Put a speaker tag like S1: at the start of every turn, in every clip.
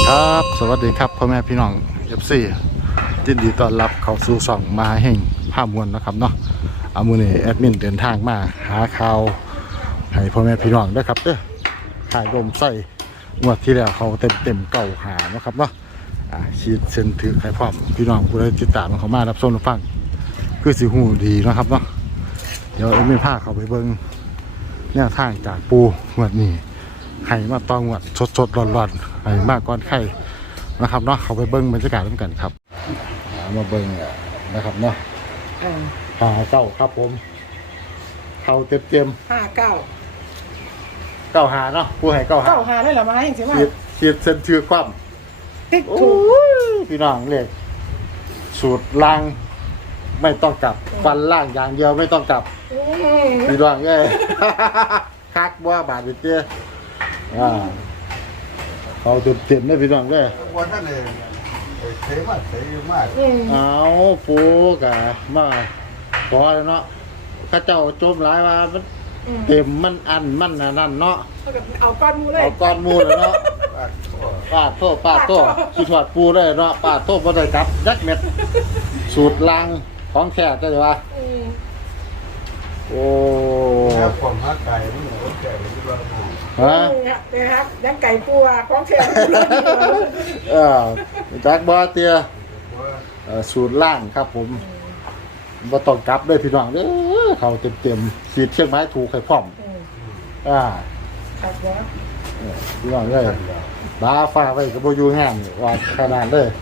S1: ครับสวัสดีครับพ่อแม่พี่น้องFCยินดีต้อนรับเข้าสู่ช่องมาแห่งภาพมวลนะครับเนาะมื้อนี้แอดมินเดินทางมาหาข่าวให้พ่อแม่พี่น้องด้วยครับเด้อถ่ายลมใส่งวดที่แล้วเขาเต็มเก่าหานะครับเนาะขีดเส้นถือไข่พร้อมพี่น้องผู้ใดติดตามเขามารับชมรับฟังคือสิหูดีนะครับเนาะเดี๋ยวแอดมินพาเขาไปเบิ่งแนวทางจากปูงวดนี้ให้มาต้องงวดสดร้อนๆให้มากก่อนไข่นะครับเนาะเขาไปเบิ้งบรรยากาศร่วมกันครับมาเบิ้งนะครับเนาะหาเก้าครับผมเขาเต็ม
S2: 59
S1: เก้าหาเนาะผู้ให้เก้าหา
S2: ได้หรอมาให้ใช่ไหม
S1: ขีดเส้นถือความ
S2: ติ๊กถูก
S1: พี่น้องเลขสูตรล่างไม่ต้องกลับฟันล่างอย่างเดียวไม่ต้องกลับพี่น้องเอ้ยคักบัวบาดเตี้ยเขาเต็มเลยพี่น้องเลย
S3: วันนั้นเลยเทมากเทมาก
S1: เอาปูกะมาพอแล้วเนาะข้าเจ้าโจมหลายว่ามันเต็มมันอันมันนั่นเนาะ
S2: เอาก้อนมูเลย
S1: เอาก้อนมูเลยเนาะปาดโต้ขี้ถอดปูเลยเนาะปาดโต้บ่ได้กลับยักเม็ดสูตรลางของแท้ได้เลยว่าโอ้
S3: แล้วผมฮักไก่ไม่เหมือนไก่ที่เรา
S2: นะครับยังไก่ปัวของแข็ง
S1: จักบ่เตียสูตรล่างครับผมบ่ต้องกลับด้วยพี่น้องเด้อเขาเต็มขีดเชียงไม้ถูกไข่พร้อม
S2: ครับว่า
S1: พี่น้องเลยบ้าฟ้าไว้ก็บ่อยู่งานว่าขนาดเลย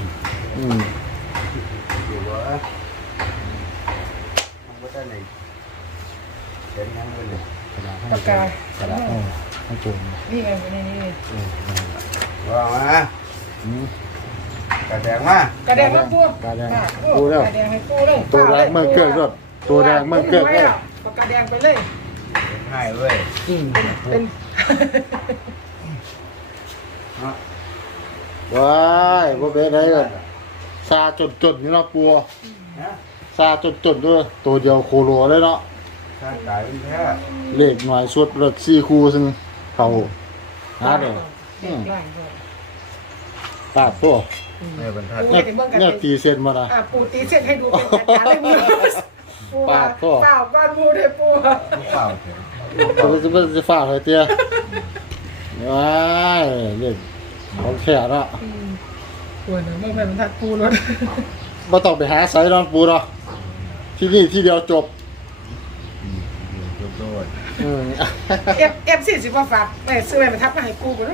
S3: อยู่ว่ามันก็ได้ในเขียนยังไงเนี่ย
S2: ปากกาก
S1: ระดาษให้โจม
S2: นี่ไงนี่
S3: ว่ามา กระแดงมาก
S2: ระแดงมาปู
S1: กระแดงปูแล้ว
S2: กระแดงให้ปูเลย
S1: ตัวแดงเมื่อเกิดด้วยตัวแดงเมื่อเกิดเลย
S2: ปากกาแดงไปเลย
S3: ง่ายเลย
S2: เป็น
S1: ว้ายบ่เป็นไรเลยซาจนนี่เนาะปัวซาจนด้วยตัวเดียวโคโลเลยเนาะ
S3: ถ้าไก่เป็นแท้
S1: เลขหน่อยสุดรถ4คู่ซึ่งเขาหาได้ปาดตัวเนี่ยตีเส้นมาละ
S2: ปูตีเส้นให้ดูเป็นการเลยมือ
S1: ปาดตัว
S2: เปล่าก้อนมูได้ปู
S3: เปล่า
S1: จะฝ่าเลยเตี้ยว้ายเล่นของแค่ละ
S2: ปวดนะไม่เป็นทัดปูรถ
S1: มาต้องไปหาไซน์นอนปูเนาะที่นี่ที่เดียวจบ
S2: F40ว่าฝากไปซื้อไปทับมาให้กูก็ได้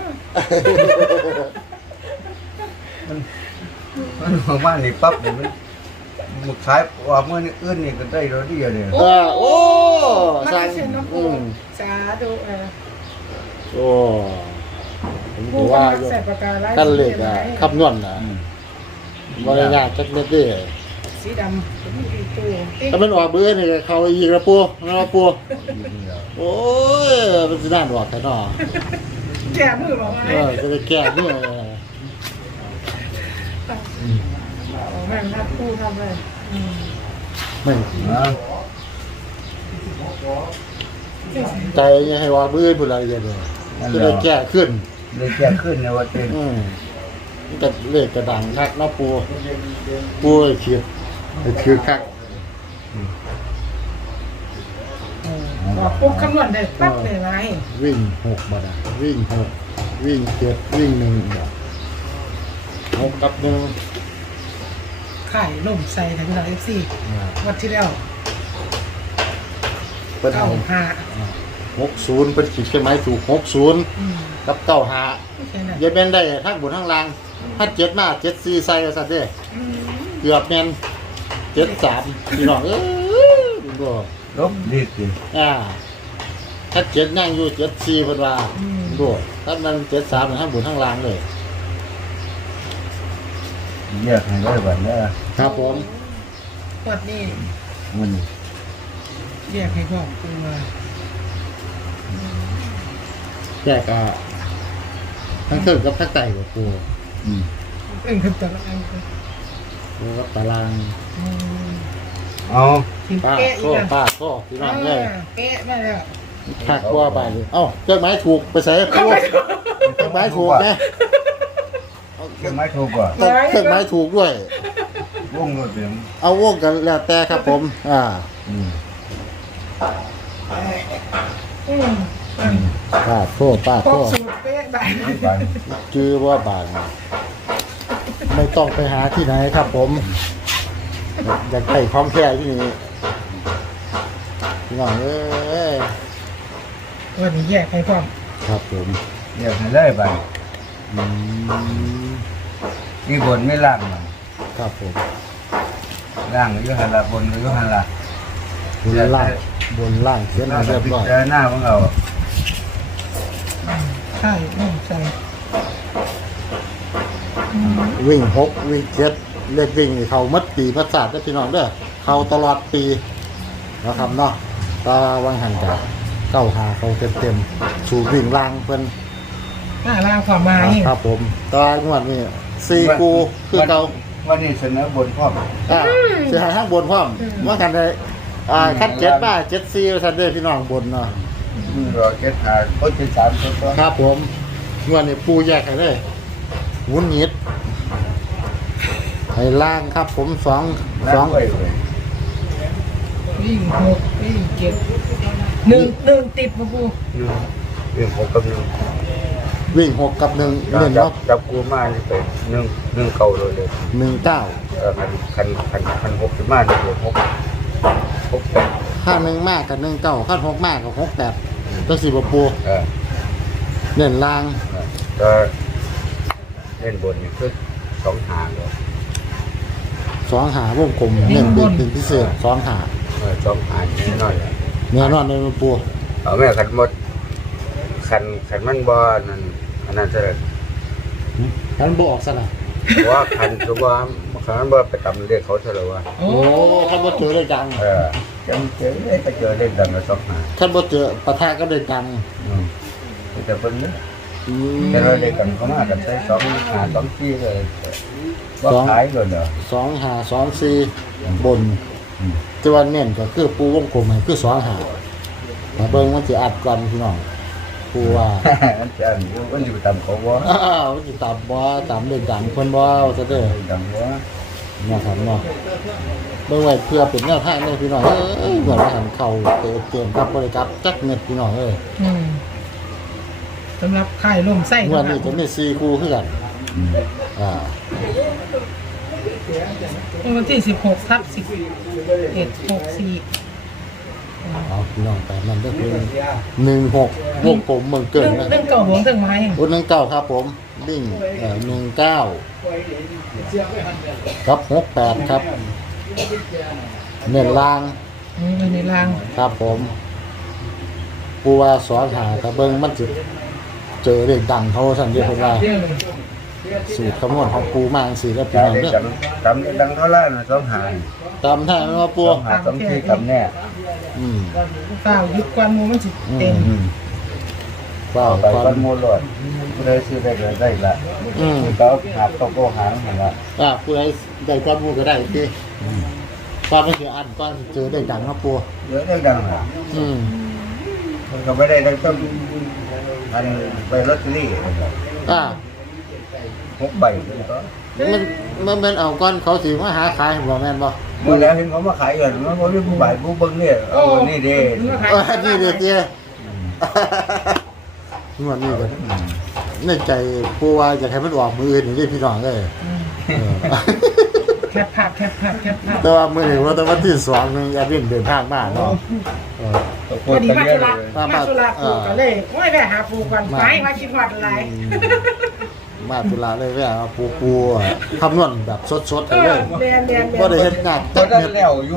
S3: มันของบ้านนี่ปั๊บเนี่ยมันหมึกขายออกเมื่อนี่อื่นนี่ก็ได้รถดีเลย
S1: โอ้
S2: สาธุ
S1: โอ้ผมว่ากันเหล็กคำนวณนะบริยากจักเม็ดดิ
S2: สีดำ
S1: ถ้ามันออกเบื่อนี่เขาอีกแล้วปูนะปูโอ้ยมันจะน่าหนวกแค่นอ
S2: แก่มือบอกว่า
S1: จะได้แก่มือ
S2: แม่ทัดปูทำเลย
S1: ไม่ใจยังให้ว่าเบื่อผู้ใดเลยจะได้แก่ขึ้น
S3: ได้แก่ขึ้นในวันเต็ม
S1: แต่เลขกระดังนักเนาะปูเขียดคือคัก
S2: ปุ๊บคำนวณได้ปั๊บเลยไหม
S1: วิ่ง6บาทวิ่ง6วิ่ง7วิ่ง16กับ1
S2: ไข่ล่มใส่ทั้งเราFCวัดที่แล้ว
S1: เป็น60เป็นขีดใช่ไหมถูก60กับ95อย่าเป็นได้ทั้งบนทั้งล่างถ้า7มา74ใส่ซะเด้เกือบแม่น73พี่น้องบ่
S3: ลบดีสิ
S1: ถ้า7นั่งอยู่74เพิ่นว่าบ่ถ้ามัน73ทั้งบนทั้งล่างเลย
S3: แยกให้ได้บัดนี้
S1: ครับผม
S2: วัดนี้
S3: มัน
S2: แยกให้พ่อปูมา
S1: แยกทั้งเครื่องกับทั้งไตกับปู
S2: กับตาราง
S1: ปูกับตาราง
S3: ป้า
S1: ก็พี่น้องเลย
S2: เป๊ะมาแล้ว
S1: คักว่าไปเอ้าเจ้าไม้ถูกไปใส่ปูเจ้าไม้ถูกไง
S3: เครื่องไม้ถูกกว่า
S1: เครื่องไม้ถูกด้วย
S3: วงรถเสียง
S1: เอาวงกันแล้วแต่ครับผมป้าโทษป้า
S2: คร
S1: โท
S2: บ
S1: ษ
S2: สูตรเป๊ะได้
S3: บ้าน
S1: จื้อว่าบาทไม่ต้องไปหาที่ไหนครับผมอยากได้ของแท้ที่นี่พี่น้องเอ้ย
S2: วันนี้แยกให้พร้อม
S1: ครับผม
S3: เรียกให้เลยบ้านนี่บนไม่ล่างมัน
S1: ครับผม
S3: ล่างอยู่หันละบนอยู่หันละ
S1: บนล่างบนล่างเขียนมาเรียบร้อย
S3: เจอหน้าของเรา
S2: ใช่ล่มใส่
S1: วิ่ง6วิ่ง7เลขวิ่งนี่เขามัดปีมัดศาสตร์ได้อพี่น้องเด้อเขาตลอดปีนะครับเนาะตาวังหันกับเก้าหาเขาเต็มๆสู่วิ่งล่างเพิ่น
S2: หน้าล่างความหมาย
S1: ครับผมตางวดนี้4กูคือเก่า
S3: วันนี้เสนอบนพร้อม
S1: เสียหายข้างบนพร้อมว่ากันได้คัด7บ้า74ว่าซั่นเด้อพี่น้องบนเนาะ
S3: รอเจ็ดหาคนที่สามคนก็
S1: ครับผมงวดนี้ปูแยกให้เลยหมุนหงิดให้ล่างครับผม2
S3: นั่งไว้เลย
S2: วิ่ง6วิ่ง7 1ติดมาปู
S3: เรื่องของกำลัง
S1: วิ่ง6กับ1เน้น
S3: จับ
S1: เนาะ
S3: จับกูมานี่ไปนึ่งเก่าเลย
S1: 19
S3: คันหกสิบมาเนี่ยหกแปด
S1: ค่า1มากกับ19ค่า6มากกับ68จังสิบ่ปูเน้นล่าง
S3: ก็เล่นบนนี่คือสองหางเลย
S1: 2หาวงกลมเน้นเป็นพิเศษ2หา
S3: สองหางนิดหน่อย
S1: แน่นอนเลยปู
S3: เอาแม่ขันหมดขันมันบ่นั่นอันนั้นจะเลย
S1: กันบ่ออกซะน่ะ
S3: เพราะว่าขันคือว่าขันมันบ่ไปตำเรียกเขาเท่าไหร่วะ
S2: โอ้
S1: โอ้คันบ่เจอได้ดัง
S3: จังเจอไปเจอเล่นดังกับสองหาง
S1: คันบ่เจอปะทะก็ได้ดัง
S3: แต่เพิ่นเนี่ย
S1: อืม
S3: แต่เราเล่นกันเขามากันใช้สองหาสองที่เลยว่าขายเลยเหรอ
S1: 2หา2 4บนแต่ว่าเน้นก็คือปูวงกลมให้คือ2หาแต่เบิ่งมันสิอัดกันพี่น้องปูว่า
S3: มันจะมันอยู่ตามเขาว่า
S1: มันสิตามบ่ตามเรื่องดังเพิ่นบ่ซะเด้อ
S3: ดังว่า
S1: นะครับเนาะเบิ่งไว้เพื่อเป็นแนวทางเด้อพี่น้องเหมือนว่าหันเข้าเกมครับบ่ได้กลับจักเม็ดพี่น้องเอ้ย
S2: สำหรับไข่ล่มไส้
S1: งวดนี้จะมี4คู่คือกัน
S2: วันที่16/11/64
S1: เอาพี่น้องไปมันก็คือ16วงกลมเมืองเกินนะ
S2: เรื่องเก่าหวงถึงไม้
S1: รุ่น19ครับผมวิ่ง19กับ68ครับเน้นล่าง
S2: ในล่าง
S1: ครับผมปูว่าสอนหาตะเบิงมันสิเจอเด็กดังเขาสั่นเดียวคนว่าสูตรคำนวณของปูมาจังซี่แล้วพี่น้อง
S3: ได้
S1: เด้อ
S3: จำดังเท่าไรนะสองหาง
S1: ตามท่ามันว่าปู
S3: สองหาสองที่กับแน่
S2: เปล่ายึดความมูมันสิเต็ม
S1: เปล่า
S3: ไป
S1: ควา
S3: ก้อ
S1: ม
S3: นมูลอดเลยซื้อได้เลยได้ละเขาหาตกโกหางเหมือนละ
S1: ผู้ใดได้ความรู้ก็ได้ที่ความไม่เกี่ยวอันก่อนสิเจอเด็กดังเนาะปู
S3: เยอะได้ดังอ่ะ มันก็ไม่ได้ดังต้นอันไปลอตเตอรี่6 ใบก็
S1: มันเอาก้อนเขาสิมาหาขายบ่แม่นบ่
S3: เมื่อแล้วเห็นเขามาขายอยู่มันบอกว่าผู้ใบผู้เบิ้งเนี่ยเอานี่เด้
S1: นี่เด้อเตี้ยงวดนี้ก็ในใจผู้ว่าจะให้มันออกมืออื่นนี่พี่น้องเอ้ย
S2: แคบภาพ
S1: แต่ว่ามื้อนี้ว่าแต่วันที่2นึงอย่าเดินทางมาเนาะ
S2: พอดีมาสุระปูก็เลยโอ้ยแม่หาปูก่อนไปมาคิดฮอดอะไร
S1: มาตุลาเลยแว่ปูคำนวณแบบสดๆเลย
S2: แม่น
S1: บ่ได้เฮ็ดงาน
S3: ก็ได้แล้วอยู่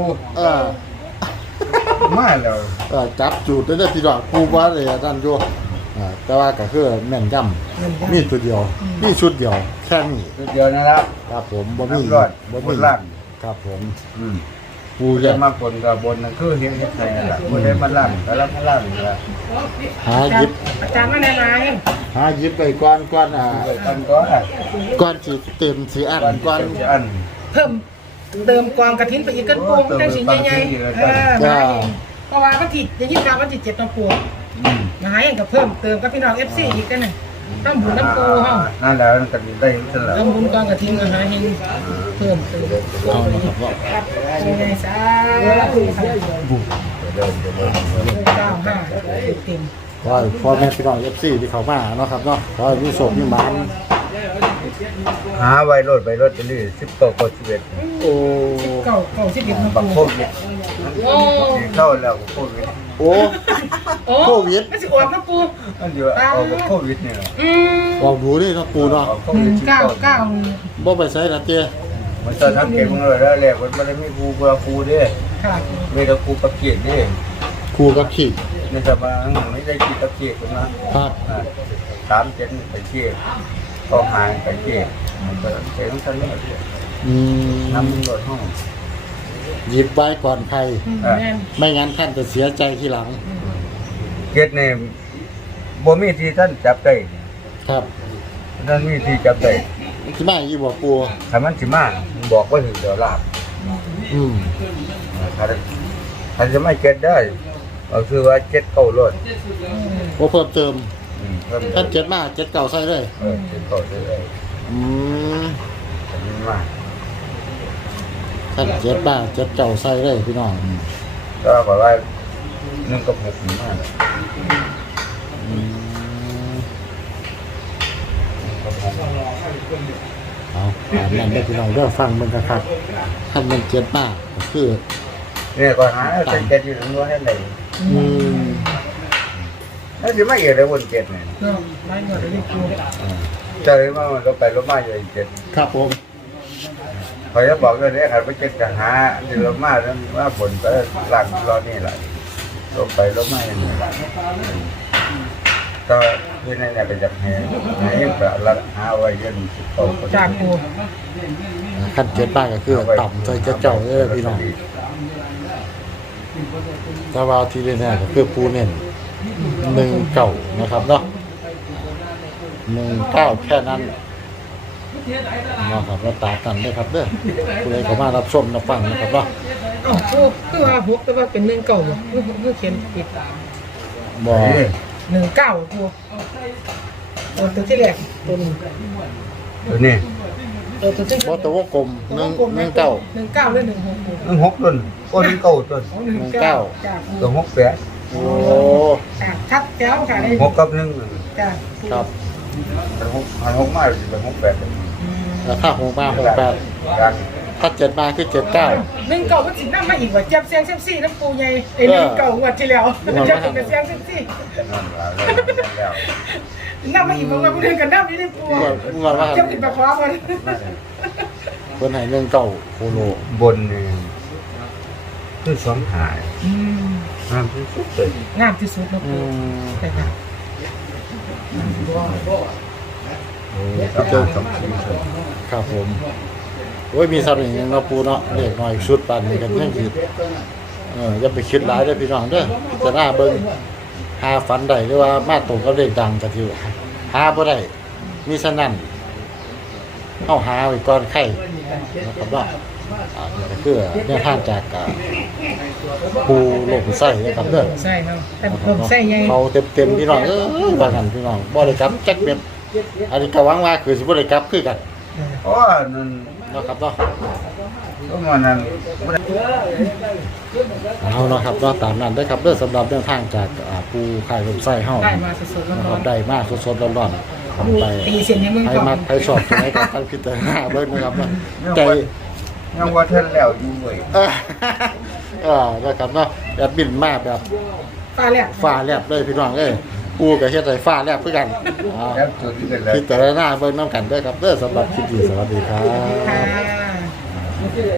S3: มาแล้ว
S1: จับจูดได้พี่น้องปูว่าเลยนั่นอยู่แต่ว่าก็คือแม่นยำมีตัวเดียวมีชุดเดียวแค่นี้
S3: เดียวนะครับ
S1: ครับผมบ่มี
S3: รอดบนล่าง
S1: ครับผมปู
S3: ผู้
S1: จะ
S3: จะมาบนกับบนนั่นคือเฮ็ดไทยนั่นแหละผู้ได้มาล่างแล้วมาล่างนี่แหละ
S1: หาหยิบ
S2: อาจารย์ว่าแน่นาย
S1: หาหยิบไปก่อน
S3: กันก็
S1: ก่อนสิเต็มสิอันก่อน
S3: อัน
S2: เพิ่มเติมกองกระถินไปอีกกันปูจังสิใหญ่ๆเพราะว่าวันที่จะ23วันที่7เนาะปูมาหาอย่างกับเพิ่มเติมกับพี่น้อง FC อีกกันน่ะน้ำบุญน้ำปูเฮา
S3: นั่นแหละมันก็ได้สลับ
S2: น้ำบุญกองกระถิ่นอาหารเฮงเพิ่มเติม
S1: เอานะครับว่า
S2: ครับยังไงซะ95เต็ม
S1: ขอให้พ่อแม่พี่น้องFCที่เขามาเนาะครับเนาะขอให้มีโชคมีหมาน
S3: หาไว้รถไปรถจะนี่19
S1: โอ้
S2: เก่า11น้ำ
S3: บักโค
S2: ปู
S3: วิด
S2: โอ้
S3: เข้าแล้วโควิด
S1: โอ้
S2: โอ้
S1: โควิด
S2: มันสิออกน้ำปู
S3: มันอยู่เอาโควิดนี่แหละ
S1: ออกดูนี่เนาะปูเนาะ
S3: เอาโควิด19
S2: 199
S1: บ่ไปใส่ละเตี้ย
S3: มันจะทำเก็บมันเลยแล้วแหละมันไม่ได้มีครูเพื่อครูเด้
S2: ค่ะ
S3: ไม่ได้ครูประเกียดเด้
S1: ครูกับขีด
S3: นี่จะมาไม่ได้กีตะเกียดกันนะครับ37ไปเกียดก็หายไปเกียดมันก็เสียงทั้งนี้
S1: อืม
S3: น้ำมันลดห้อง
S1: หยิบไว้ก่อนใคร
S2: แม่น
S1: ไม่งั้นท่านจะเสียใจทีหลัง
S3: เกียดเนี่ยบ่มีที่ท่านจับได้
S1: ครับ
S3: ท่านมีที่จับได้
S1: ที่มาอีบอกปู
S3: ถ้ามันสิมาบอกว่าถึงเดี๋ยวลาบ
S1: อืม
S3: ถ้าจะไม่เก็ตได้ก็คือว่าเก็ตเข้ารถ
S1: บ่เพิ่มเติม
S3: เพิ่ม
S1: ท่านเจ็ดมาเจ็ดเก่าใส่เลย
S3: เก็ตเข้าได้เลย
S1: อืม
S3: อันนี้มา
S1: ท่านเจ็ดมาเจ็ดเก่าใส่เลยพี่น้อง
S3: ก็บอกว่า1 กับ 6นี่มา
S1: อืมเอาตามนั้นได้อพี่น้องเด้อฟังมันครับท่านมันเจ็ดมาก็คือ
S3: เนี่ยก็หาเส้นเก็ตอยู่ตรงนู้นให้ไหน
S1: อืม
S3: แล้วสิมาเอียดได้วนเก็ตเนี่ย
S2: เนาะไม้เงินได้ปู
S3: เจอมามันก็ไปรถมาอยู่เก็ต
S1: ครับผม
S3: เขาจะบอกเลยเนี่ยครับไปเก็ตจะหาเรือมาแล้วว่าผลไปหลังรอนี่แหละรถไปรถมาอย่างนี้ก็คือในเนี่ยเป็นจากแห่แบบรักหาไว้ยันเขา
S2: จากปู
S1: ขั้นเจ็ดมาก็คือต่ำใส่เจ็ดเก่าเลยพี่น้องแต่ว่าที่แน่ๆก็คือปูเน้น1 เก่านะครับเนาะ1 9แค่นั้นเนาะครับเราตามกันด้วยครับเด้อผู้ใดเข้ามารับชมรับฟังนะครับเนาะ
S2: อ้าวปูคือว่า6แต่ว่าเป็น1เก่าบ่คือเขียนผิด
S1: บ่
S2: 19ปูตัวที่แรกตัวนี้
S3: ตัวนี้
S2: ตัวที่
S1: บ่ตัววงกลม1 9
S2: 19หรือ16ปู
S3: มัน6ต้นก้นเก้าต้น
S2: 19จาก
S3: ตัว6
S1: โอ้
S2: จากชัดแก้วค่ะได้
S3: 8 6กับ1
S2: จาก
S1: ครับ
S3: เป็น6มาเป็น6 8
S1: แล้วถ้า6มา68
S3: กัน
S1: ถ้า7มาคือ79
S2: 1เก่ามันสินำมาอีกว่าเจ็บเสียงเซมซี่น้ำปูใหญ่ไอ้1เก่างวดที่แล้วเจ็บเป็นเสียงเซมซี่
S3: นั่นแล้ว
S2: นำมาอีกบางวันเดินกันน้ำนี่ได้ปู
S1: งวดว่า
S2: เจ็บติดปากคอมัน
S1: เพิ่นให้1 เก่าโคโล
S3: บนนี่คือสองหายน้ำที่สุดเลย
S2: งามที่สุดนะ
S1: อื
S2: ปู
S1: ม
S2: แต่ค่ะ
S3: สองสามสี่สุด
S1: ครับผมโอ้ยมีซ้ำอย่างนี้เนาะปูเนาะเด็กน้อยชุดปานนี้กันยังคิดอย่าไปคิดหลายเด้อพี่น้องเด้อพิจารณาเบิ่งหาฝันได้หรือว่ามาตรงกับเลขดังก็ถือหาบ่ได้มีฉะนั้นเฮาหาไว้ก่อนไข่นะครับเนาะนี่ก็คือแนวทางจากปูโลกไส้นะครับเด้อ
S2: ใช่ครับแต่ผมใส่ใหญ่
S1: เขาเต็มๆพี่น้องว่ากันพี่น้องบ่ได้กลับจักเม็ดอันนี้ก็หวังว่าคือสิบ่ได้กลับคือกัน
S3: โอ้นั่น
S1: นะครับเนาะ
S3: ก็มันนั่น
S1: เอาเนาะครับเนาะตามนั้นได้อครับเด้อสำหรับแนวทางจากปูไข่ลมไส้เฮา
S2: ได้มาสดๆ
S1: นะ
S2: ร้
S1: ค
S2: อ
S1: รับ
S2: น
S1: ได้มากสดๆร้อนๆ
S2: ๆดู
S1: ไป
S2: ตีเสียงในเมือง
S1: ให้
S2: ก่อน
S1: มักให้ชอบให้กับท่านพิจารณาเบิ่งนะครับเนาะใจ
S3: ยังว่าท่านแล้วอยู่เว้ย
S1: นะครับเนาะแอดมินมาแบบ
S2: ฟ้าแลบ
S1: ฟ้าแลบเลยพี่น้องเอ้ยปูก็เฮ็ดให้ฟ้าแลบคือกัน
S3: แล้วจุดที่เป็นแล้ว
S1: พิจารณาเบิ่งนํกันเด้อครับเด้อสำหรับคลิปนี้สวัสดีครับ
S2: ค่ะ